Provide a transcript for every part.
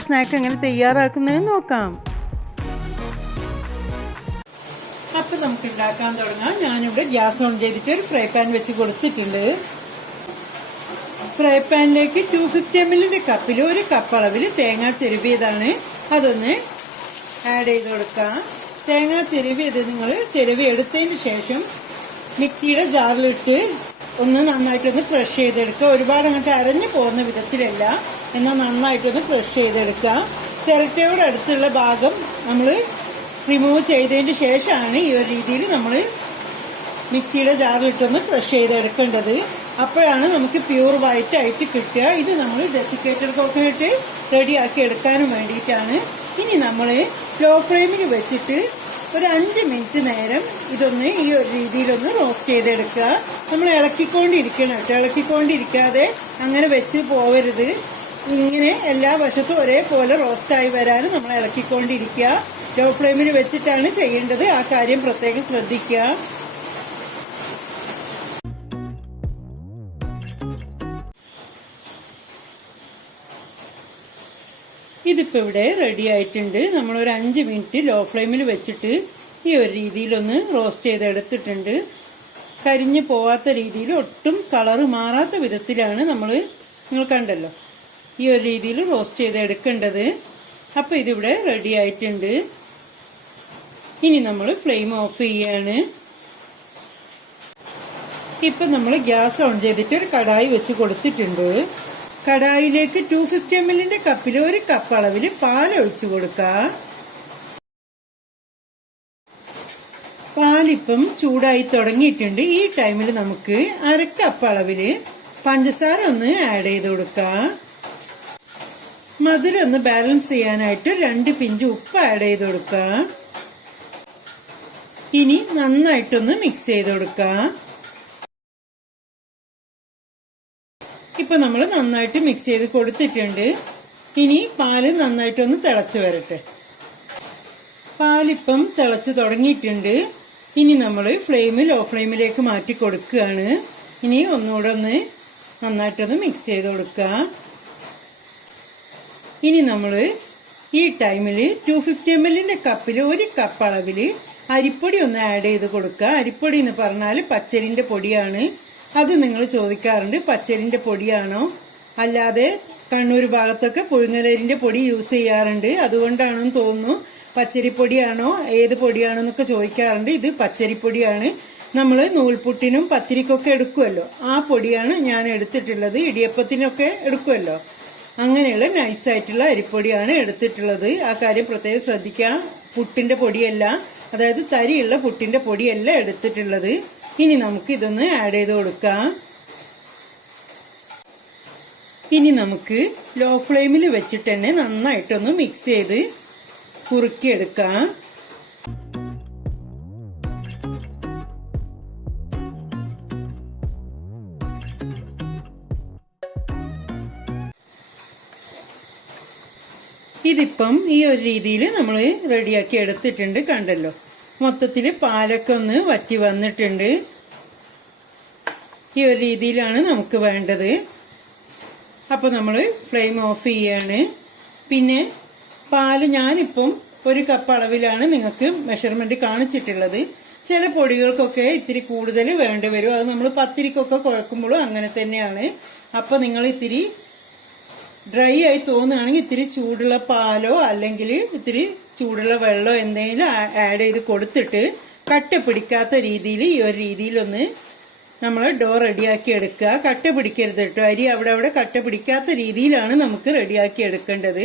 Snack എങ്ങനെ തയ്യാറാക്കുന്നത് നോക്കാം. അപ്പോൾ നമുക്ക് ഉണ്ടാക്കാൻ തുടങ്ങാം. ഞാനിവിടെ ഗ്യാസ് ഓൺ ചെയ്തിട്ട് ഒരു ഫ്രൈ പാൻ വെച്ച് കൊടുത്തിട്ടുണ്ട്. ഫ്രൈ പാനിലേക്ക് ടു ഫിഫ്റ്റി എം എല്ലിന്റെ കപ്പിൽ ഒരു കപ്പ് അളവിൽ തേങ്ങ ചെരുവിയതാണ്. അതൊന്ന് ആഡ് ചെയ്ത് കൊടുക്കാം. തേങ്ങ ചെരുവിയത് നിങ്ങൾ ചെരുവി എടുത്തതിന് ശേഷം മിക്സിയുടെ ജാറിലിട്ട് ഒന്ന് നന്നായിട്ടൊന്ന് ക്രഷ് ചെയ്തെടുക്കുക. ഒരുപാട് അങ്ങോട്ട് അരഞ്ഞു പോകുന്ന വിധത്തിലല്ല. എന്നാൽ നന്നായിട്ടൊന്ന് ക്രഷ് ചെയ്തെടുക്കുക. ചിരട്ടയോട് അടുത്തുള്ള ഭാഗം നമ്മൾ റിമൂവ് ചെയ്തതിന് ശേഷമാണ് ഈ ഒരു രീതിയിൽ നമ്മൾ മിക്സിയുടെ ജാറിലിട്ടൊന്ന് ക്രഷ് ചെയ്തെടുക്കേണ്ടത്. അപ്പോഴാണ് നമുക്ക് പ്യൂർ വൈറ്റ് ആയിട്ട് കിട്ടുക. ഇത് നമ്മൾ ഡെസിക്കേറ്റഡ് കോക്കനട്ട് റെഡിയാക്കി എടുക്കാനും വേണ്ടിയിട്ടാണ്. ഇനി നമ്മൾ ലോ ഫ്ലെയിമിൽ വെച്ചിട്ട് ഒരു അഞ്ച് മിനിറ്റ് നേരം ഇതൊന്ന് ഈ ഒരു രീതിയിലൊന്ന് റോസ്റ്റ് ചെയ്തെടുക്കുക. നമ്മൾ ഇളക്കിക്കൊണ്ടിരിക്കണം കേട്ടോ. ഇളക്കിക്കൊണ്ടിരിക്കാതെ അങ്ങനെ വെച്ച് പോവരുത് ഇങ്ങനെ എല്ലാ വശത്തും ഒരേപോലെ റോസ്റ്റായി വരാനും നമ്മൾ ഇളക്കിക്കൊണ്ടിരിക്കുക. ലോ ഫ്ലെയിമിൽ വെച്ചിട്ടാണ് ചെയ്യേണ്ടത്. ആ കാര്യം പ്രത്യേകം ശ്രദ്ധിക്കുക. ഇതിപ്പോൾ ഇവിടെ റെഡി ആയിട്ടുണ്ട്. നമ്മൾ ഒരു അഞ്ച് മിനിറ്റ് ലോ ഫ്ലെയിമിൽ വെച്ചിട്ട് ഈ ഒരു രീതിയിലൊന്ന് റോസ്റ്റ് ചെയ്തെടുത്തിട്ടുണ്ട്. കരിഞ്ഞു പോവാത്ത രീതിയിൽ ഒട്ടും കളറ് മാറാത്ത വിധത്തിലാണ് നമ്മൾ നിങ്ങൾ കണ്ടല്ലോ. ഈ ഒരു രീതിയിൽ റോസ്റ്റ് ചെയ്തെടുക്കേണ്ടത്. അപ്പോൾ ഇതിവിടെ റെഡി ആയിട്ടുണ്ട്. ഇനി നമ്മൾ ഫ്ലെയിം ഓഫ് ചെയ്യാണ്. ഇപ്പം നമ്മൾ ഗ്യാസ് ഓൺ ചെയ്തിട്ട് ഒരു കടായി വെച്ച് കൊടുത്തിട്ടുണ്ട്. കടായിലേക്ക് ടു ഫിഫ്റ്റി എം എല്ലിന്റെ കപ്പിൽ ഒരു കപ്പ് അളവിൽ പാൽ ഒഴിച്ചു കൊടുക്കുക പാലിപ്പം ചൂടായി തുടങ്ങിയിട്ടുണ്ട്. ഈ ടൈമിൽ നമുക്ക് അര കപ്പ് അളവിൽ പഞ്ചസാര ഒന്ന് ആഡ് ചെയ്ത് കൊടുക്കാം. മധുരം ഒന്ന് ബാലൻസ് ചെയ്യാനായിട്ട് രണ്ട് പിഞ്ച് ഉപ്പ് ആഡ് ചെയ്ത് കൊടുക്കുക ഇനി നന്നായിട്ടൊന്ന് മിക്സ് ചെയ്ത് കൊടുക്കുക ഇപ്പൊ നമ്മൾ നന്നായിട്ട് മിക്സ് ചെയ്ത് കൊടുത്തിട്ടുണ്ട്. ഇനി പാൽ നന്നായിട്ടൊന്ന് തിളച്ച് വരട്ടെ. പാലിപ്പം തിളച്ച് തുടങ്ങിയിട്ടുണ്ട്. ഇനി നമ്മൾ ഫ്ലെയിം ലോ ഫ്ലെയിമിലേക്ക് മാറ്റി കൊടുക്കുകയാണ്. ഇനി ഒന്നുകൂടെ ഒന്ന് നന്നായിട്ടൊന്ന് മിക്സ് ചെയ്ത് കൊടുക്കുക. ഇനി നമ്മൾ ഈ ടൈമിൽ ടു ഫിഫ്റ്റി എം എല്ലിന്റെ കപ്പിൽ ഒരു കപ്പ് അളവിൽ അരിപ്പൊടി ഒന്ന് ആഡ് ചെയ്ത് കൊടുക്കുക. അരിപ്പൊടി എന്ന് പറഞ്ഞാൽ പച്ചരിന്റെ പൊടിയാണ്. അത് നിങ്ങൾ ചോദിക്കാറുണ്ട്. പച്ചരിന്റെ പൊടിയാണോ? അല്ലാതെ കണ്ണൂർ ഭാഗത്തൊക്കെ പുഴുങ്ങലരിന്റെ പൊടി യൂസ് ചെയ്യാറുണ്ട്. അതുകൊണ്ടാണെന്ന് തോന്നുന്നു. പച്ചരിപ്പൊടിയാണോ? ഏത് പൊടിയാണോ എന്നൊക്കെ ചോദിക്കാറുണ്ട്. ഇത് പച്ചരിപ്പൊടിയാണ്. നമ്മൾ നൂൽപുട്ടിനും പത്തിരിക്കൊക്കെ എടുക്കുമല്ലോ ആ പൊടിയാണ് ഞാൻ എടുത്തിട്ടുള്ളത്. ഇടിയപ്പത്തിനൊക്കെ എടുക്കുമല്ലോ അങ്ങനെയുള്ള നൈസായിട്ടുള്ള അരിപ്പൊടിയാണ് എടുത്തിട്ടുള്ളത്. ആ കാര്യം പ്രത്യേകം ശ്രദ്ധിക്കാം പുട്ടിന്റെ പൊടിയല്ല. അതായത് തരിയുള്ള പുട്ടിന്റെ പൊടിയല്ല എടുത്തിട്ടുള്ളത്. ഇനി നമുക്ക് ഇതൊന്ന് ആഡ് ചെയ്ത് കൊടുക്കാം. ഇനി നമുക്ക് ലോ ഫ്ലെയിമിൽ വെച്ചിട്ട് തന്നെ നന്നായിട്ടൊന്ന് മിക്സ് ചെയ്ത് കുറുക്കിയെടുക്കാം. ഇതിപ്പം ഈ ഒരു രീതിയിൽ നമ്മൾ റെഡിയാക്കി എടുത്തിട്ടുണ്ട് കണ്ടല്ലോ. മൊത്തത്തിൽ പാലൊക്കെ ഒന്ന് വറ്റി വന്നിട്ടുണ്ട്. ഈ ഒരു രീതിയിലാണ് നമുക്ക് വേണ്ടത്. അപ്പോൾ നമ്മൾ ഫ്ലെയിം ഓഫ് ചെയ്യാണ്. പിന്നെ പാൽ ഞാനിപ്പം ഒരു കപ്പ് അളവിലാണ് നിങ്ങൾക്ക് മെഷർമെന്റ് കാണിച്ചിട്ടുള്ളത്. ചില പൊടികൾക്കൊക്കെ ഇത്തിരി കൂടുതൽ വേണ്ടി വരും. അത് നമ്മൾ പത്തിരിക്കൊക്കെ കുഴക്കുമ്പോഴും അങ്ങനെ തന്നെയാണ്. അപ്പോൾ നിങ്ങൾ ഇത്തിരി ഡ്രൈ ആയി തോന്നുകയാണെങ്കിൽ ഇത്തിരി ചൂടുള്ള പാലോ അല്ലെങ്കിൽ ഇത്തിരി ചൂടുള്ള വെള്ളമോ എന്തെങ്കിലും ആഡ് ചെയ്ത് കൊടുത്തിട്ട് കട്ട പിടിക്കാത്ത രീതിയിൽ ഈ ഒരു രീതിയിലൊന്ന് നമ്മൾ ഡോ റെഡിയാക്കി എടുക്കുക. കട്ട പിടിക്കരുത് കേട്ടോ. അരി അവിടെ അവിടെ കട്ട പിടിക്കാത്ത രീതിയിലാണ് നമുക്ക് റെഡിയാക്കി എടുക്കേണ്ടത്.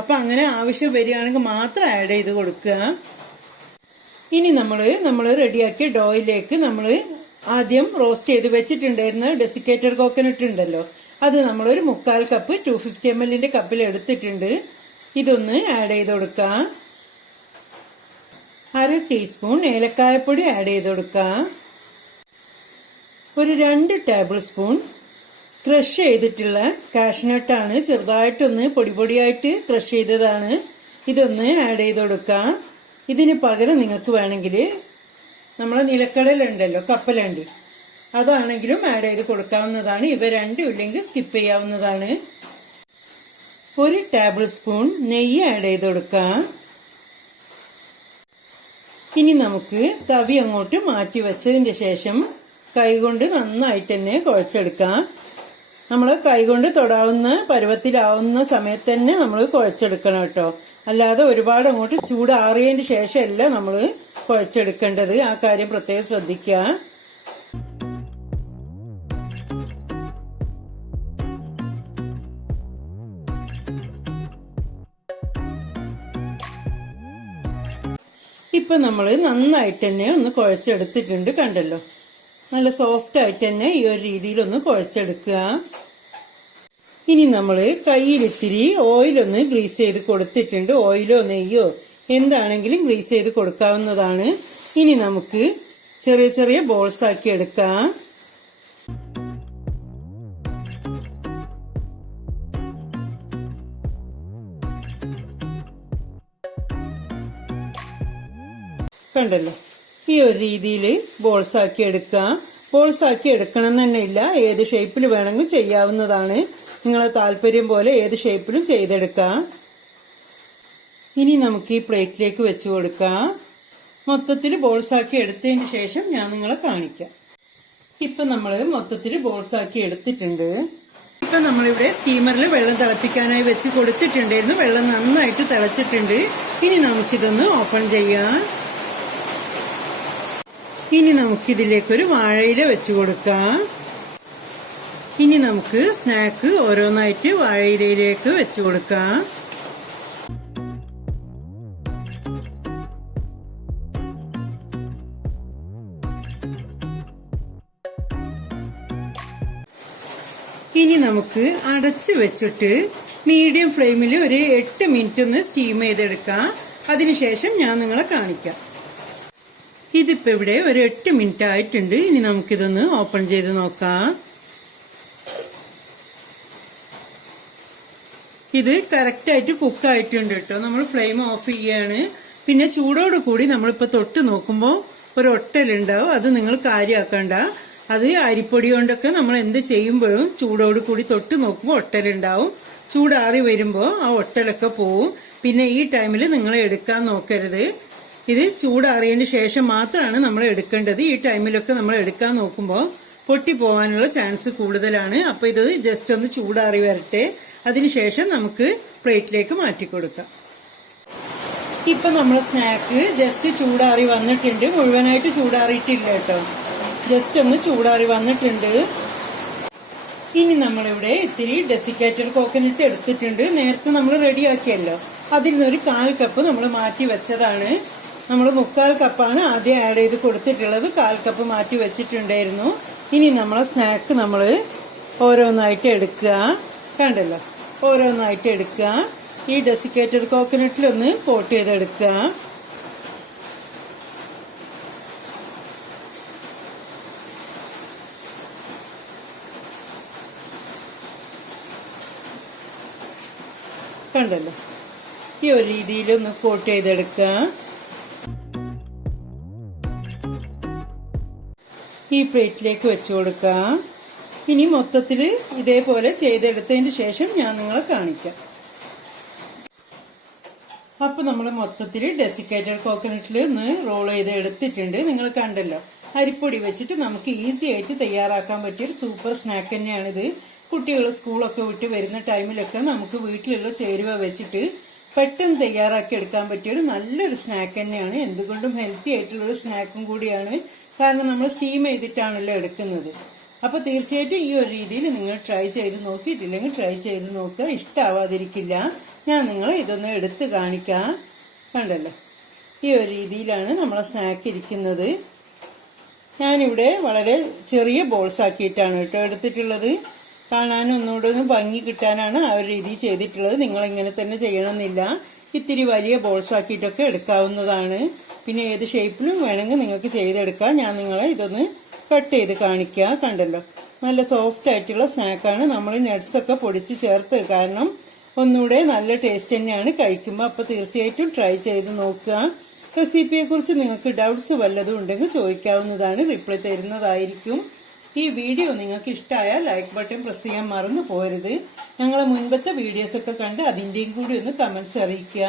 അപ്പം അങ്ങനെ ആവശ്യം വരികയാണെങ്കിൽ മാത്രം ആഡ് ചെയ്ത് കൊടുക്കുക. ഇനി നമ്മൾ നമ്മൾ റെഡിയാക്കിയ ഡോയിലേക്ക് നമ്മൾ ആദ്യം റോസ്റ്റ് ചെയ്ത് വെച്ചിട്ടുണ്ടായിരുന്ന ഡെസിക്കേറ്റഡ് കോക്കനട്ട് ഉണ്ടല്ലോ. അത് നമ്മളൊരു മുക്കാൽ കപ്പ് ടു ഫിഫ്റ്റി എം എല്ലിന്റെ കപ്പിൽ എടുത്തിട്ടുണ്ട്. ഇതൊന്ന് ആഡ് ചെയ്ത് കൊടുക്കാം. അര ടീസ്പൂൺ ഏലക്കായപ്പൊടി ആഡ് ചെയ്ത് കൊടുക്കാം. ഒരു രണ്ട് ടേബിൾ സ്പൂൺ ക്രഷ് ചെയ്തിട്ടുള്ള കാഷ്നട്ടാണ് ചെറുതായിട്ടൊന്ന് പൊടി പൊടിയായിട്ട് ക്രഷ് ചെയ്തതാണ്. ഇതൊന്ന് ആഡ് ചെയ്ത് കൊടുക്കാം. ഇതിന് പകരം നിങ്ങൾക്ക് വേണമെങ്കിൽ നമ്മളെ നിലക്കടലുണ്ടല്ലോ കപ്പലണ്ടി. അതാണെങ്കിലും ആഡ് ചെയ്ത് കൊടുക്കാവുന്നതാണ്. ഇവ രണ്ടും ഇല്ലെങ്കിൽ സ്കിപ്പ് ചെയ്യാവുന്നതാണ്. ഒരു ടേബിൾ സ്പൂൺ നെയ്യ് ആഡ് ചെയ്ത് കൊടുക്കാം ഇനി നമുക്ക് തവി അങ്ങോട്ട് മാറ്റി വെച്ചതിന്റെ ശേഷം കൈകൊണ്ട് നന്നായിട്ട് തന്നെ കുഴച്ചെടുക്കാം. നമ്മൾ കൈകൊണ്ട് തൊടാവുന്ന പരുവത്തിലാവുന്ന സമയത്ത് തന്നെ നമ്മൾ കുഴച്ചെടുക്കണം കേട്ടോ. അല്ലാതെ ഒരുപാട് അങ്ങോട്ട് ചൂടാറിയതിന് ശേഷമല്ല നമ്മൾ കുഴച്ചെടുക്കേണ്ടത്. ആ കാര്യം പ്രത്യേകം ശ്രദ്ധിക്കുക. ഇപ്പൊ നമ്മൾ നന്നായിട്ട് തന്നെ ഒന്ന് കുഴച്ചെടുത്തിട്ടുണ്ട് കണ്ടല്ലോ. നല്ല സോഫ്റ്റ് ആയിട്ട് തന്നെ ഈ ഒരു രീതിയിലൊന്ന് കുഴച്ചെടുക്കുക. ഇനി നമ്മൾ കയ്യിലിത്തിരി ഓയിലൊന്ന് ഗ്രീസ് ചെയ്ത് കൊടുത്തിട്ടുണ്ട്. ഓയിലോ നെയ്യോ എന്താണെങ്കിലും ഗ്രീസ് ചെയ്ത് കൊടുക്കാവുന്നതാണ്. ഇനി നമുക്ക് ചെറിയ ചെറിയ ബോൾസ് ആക്കി എടുക്കാം. കണ്ടല്ലോ? ഈ ഒരു രീതിയിൽ ബോൾസ് ആക്കി എടുക്കാം. ബോൾസ് ആക്കി എടുക്കണം തന്നെ ഇല്ല ഏത് ഷേപ്പിൽ വേണമെങ്കിൽ ചെയ്യാവുന്നതാണ്. നിങ്ങളെ താല്പര്യം പോലെ ഏത് ഷേപ്പിലും ചെയ്തെടുക്കാം. ഇനി നമുക്ക് ഈ പ്ലേറ്റിലേക്ക് വെച്ച് കൊടുക്കാം. മൊത്തത്തിൽ ബോൾസ് ആക്കി എടുത്തതിന് ശേഷം ഞാൻ നിങ്ങളെ കാണിക്കാം. ഇപ്പൊ നമ്മൾ മൊത്തത്തിൽ ബോൾസ് ആക്കി എടുത്തിട്ടുണ്ട്. ഇപ്പൊ നമ്മളിവിടെ സ്റ്റീമറിൽ വെള്ളം തിളപ്പിക്കാനായി വെച്ച് കൊടുത്തിട്ടുണ്ടായിരുന്നു വെള്ളം നന്നായിട്ട് തിളച്ചിട്ടുണ്ട്. ഇനി നമുക്കിതൊന്ന് ഓപ്പൺ ചെയ്യാം. ഇനി നമുക്കിതിലേക്കൊരു വാഴയില വെച്ച് കൊടുക്കാം. ഇനി നമുക്ക് സ്നാക്ക് ഓരോന്നായിട്ട് വാഴയിലയിലേക്ക് വെച്ച് കൊടുക്കാം. ഇനി നമുക്ക് അടച്ചു വെച്ചിട്ട് മീഡിയം ഫ്ലെയിമിൽ ഒരു എട്ട് മിനിറ്റ് ഒന്ന് സ്റ്റീം ചെയ്തെടുക്കാം. അതിനുശേഷം ഞാൻ നിങ്ങളെ കാണിക്കാം. ഇതിപ്പോ ഇവിടെ ഒരു എട്ട് മിനിറ്റ് ആയിട്ടുണ്ട്. ഇനി നമുക്കിതൊന്ന് ഓപ്പൺ ചെയ്ത് നോക്കാം. ഇത് കറക്റ്റ് ആയിട്ട് കുക്ക് ആയിട്ടുണ്ട് കേട്ടോ. നമ്മൾ ഫ്ലെയിം ഓഫ് ചെയ്യാണ്. പിന്നെ ചൂടോട് കൂടി നമ്മളിപ്പോ തൊട്ട് നോക്കുമ്പോൾ ഒരു ഒട്ടലുണ്ടാവും. അത് നിങ്ങൾ കാര്യമാക്കണ്ട അത് അരിപ്പൊടി കൊണ്ടൊക്കെ നമ്മൾ എന്ത് ചെയ്യുമ്പോഴും ചൂടോട് കൂടി തൊട്ട് നോക്കുമ്പോൾ ഒട്ടലുണ്ടാവും. ചൂടാറി വരുമ്പോൾ ആ ഒട്ടലൊക്കെ പോവും. പിന്നെ ഈ ടൈമിൽ നിങ്ങൾ എടുക്കാൻ നോക്കരുത്. ഇത് ചൂടാറിയതിന് ശേഷം മാത്രമാണ് നമ്മൾ എടുക്കേണ്ടത്. ഈ ടൈമിലൊക്കെ നമ്മൾ എടുക്കാൻ നോക്കുമ്പോൾ പൊട്ടി പോകാനുള്ള ചാൻസ് കൂടുതലാണ്. അപ്പൊ ഇത് ജസ്റ്റ് ഒന്ന് ചൂടാറി വരട്ടെ. അതിനുശേഷം നമുക്ക് പ്ലേറ്റിലേക്ക് മാറ്റി കൊടുക്കാം. ഇപ്പൊ നമ്മൾ സ്നാക്ക് ജസ്റ്റ് ചൂടാറി വന്നിട്ടുണ്ട്. മുഴുവനായിട്ട് ചൂടാറിയിട്ടില്ല കേട്ടോ. ജസ്റ്റ് ഒന്ന് ചൂടാറി വന്നിട്ടുണ്ട്. ഇനി നമ്മളിവിടെ ഇത്തിരി ഡെസിക്കേറ്റഡ് കോക്കനട്ട് എടുത്തിട്ടുണ്ട്. നേരത്തെ നമ്മൾ റെഡിയാക്കിയല്ലോ അതിൽ നിന്നൊരു കാൽ കപ്പ് നമ്മൾ മാറ്റി വെച്ചതാണ്. നമ്മൾ മുക്കാൽ കപ്പാണ് ആദ്യം ആഡ് ചെയ്ത് കൊടുത്തിട്ടുള്ളത്. കാൽ കപ്പ് മാറ്റി വെച്ചിട്ടുണ്ടായിരുന്നു. ഇനി നമ്മളെ സ്നാക്ക് നമ്മൾ ഓരോന്നായിട്ട് എടുക്കുക. കണ്ടല്ലോ? ഓരോന്നായിട്ട് എടുക്കുക. ഈ ഡെസിക്കേറ്റഡ് കോക്കനട്ടിലൊന്ന് കോട്ട് ചെയ്തെടുക്കുക. കണ്ടല്ലോ? ഈ ഒരു രീതിയിൽ ഒന്ന് കോട്ട് ചെയ്തെടുക്കുക. ഈ പ്ലേറ്റിലേക്ക് വെച്ചു കൊടുക്കാം. ഇനി മൊത്തത്തിൽ ഇതേപോലെ ചെയ്തെടുത്തതിന് ശേഷം ഞാൻ നിങ്ങളെ കാണിക്കാം. അപ്പൊ നമ്മൾ മൊത്തത്തിൽ ഡെസിക്കേറ്റഡ് കോക്കനട്ടിൽ ഒന്ന് റോൾ ചെയ്ത് എടുത്തിട്ടുണ്ട്. നിങ്ങൾ കണ്ടല്ലോ. അരിപ്പൊടി വെച്ചിട്ട് നമുക്ക് ഈസി ആയിട്ട് തയ്യാറാക്കാൻ പറ്റിയ ഒരു സൂപ്പർ സ്നാക്ക് തന്നെയാണിത്. കുട്ടികൾ സ്കൂളൊക്കെ വിട്ട് വരുന്ന ടൈമിലൊക്കെ നമുക്ക് വീട്ടിലുള്ള ചേരുവ വെച്ചിട്ട് പെട്ടെന്ന് തയ്യാറാക്കി എടുക്കാൻ പറ്റിയ ഒരു നല്ലൊരു സ്നാക്ക് തന്നെയാണ്. എന്തുകൊണ്ടും ഹെൽത്തി ആയിട്ടുള്ള ഒരു സ്നാക്കും കൂടിയാണ് കാരണം നമ്മൾ സ്റ്റീം ചെയ്തിട്ടാണല്ലോ എടുക്കുന്നത്. അപ്പോൾ തീർച്ചയായിട്ടും ഈ ഒരു രീതിയിൽ നിങ്ങൾ ട്രൈ ചെയ്ത് നോക്കിയിട്ടില്ലെങ്കിൽ ട്രൈ ചെയ്ത് നോക്കുക. ഇഷ്ടമാവാതിരിക്കില്ല ഞാൻ നിങ്ങൾ ഇതൊന്ന് എടുത്ത് കാണിക്കാം. കണ്ടല്ലോ? ഈ ഒരു രീതിയിലാണ് നമ്മളെ സ്നാക്ക് ഇരിക്കുന്നത്. ഞാനിവിടെ വളരെ ചെറിയ ബോൾസ് ആക്കിയിട്ടാണ് കേട്ടോ എടുത്തിട്ടുള്ളത്. കാണാൻ ഒന്നുകൂടെ ഒന്ന് ഭംഗി കിട്ടാനാണ് ആ ഒരു രീതി ചെയ്തിട്ടുള്ളത്. നിങ്ങളിങ്ങനെ തന്നെ ചെയ്യണമെന്നില്ല. ഇത്തിരി വലിയ ബോൾസ് ആക്കിയിട്ടൊക്കെ എടുക്കാവുന്നതാണ്. പിന്നെ ഏത് ഷേപ്പിലും വേണമെങ്കിൽ നിങ്ങൾക്ക് ചെയ്തെടുക്കാം. ഞാൻ നിങ്ങളെ ഇതൊന്ന് കട്ട് ചെയ്ത് കാണിക്കുക കണ്ടല്ലോ. നല്ല സോഫ്റ്റ് ആയിട്ടുള്ള സ്നാക്കാണ് നമ്മൾ നട്ട്സൊക്കെ പൊടിച്ച് ചേർത്ത്. കാരണം ഒന്നുകൂടെ നല്ല ടേസ്റ്റ് തന്നെയാണ് കഴിക്കുമ്പോൾ അപ്പോൾ തീർച്ചയായിട്ടും ട്രൈ ചെയ്ത് നോക്കുക. റെസിപ്പിയെ കുറിച്ച് നിങ്ങൾക്ക് ഡൗട്ട്സ് വല്ലതും ഉണ്ടെങ്കിൽ ചോദിക്കാവുന്നതാണ്. റിപ്ലൈ തരുന്നതായിരിക്കും. ഈ വീഡിയോ നിങ്ങൾക്ക് ഇഷ്ടമായാൽ ലൈക്ക് ബട്ടൺ പ്രസ് ചെയ്യാൻ മറന്നു പോരുത്. ഞങ്ങളെ മുൻപത്തെ വീഡിയോസൊക്കെ കണ്ട് അതിന്റെയും കൂടി ഒന്ന് കമൻസ് അറിയിക്കുക.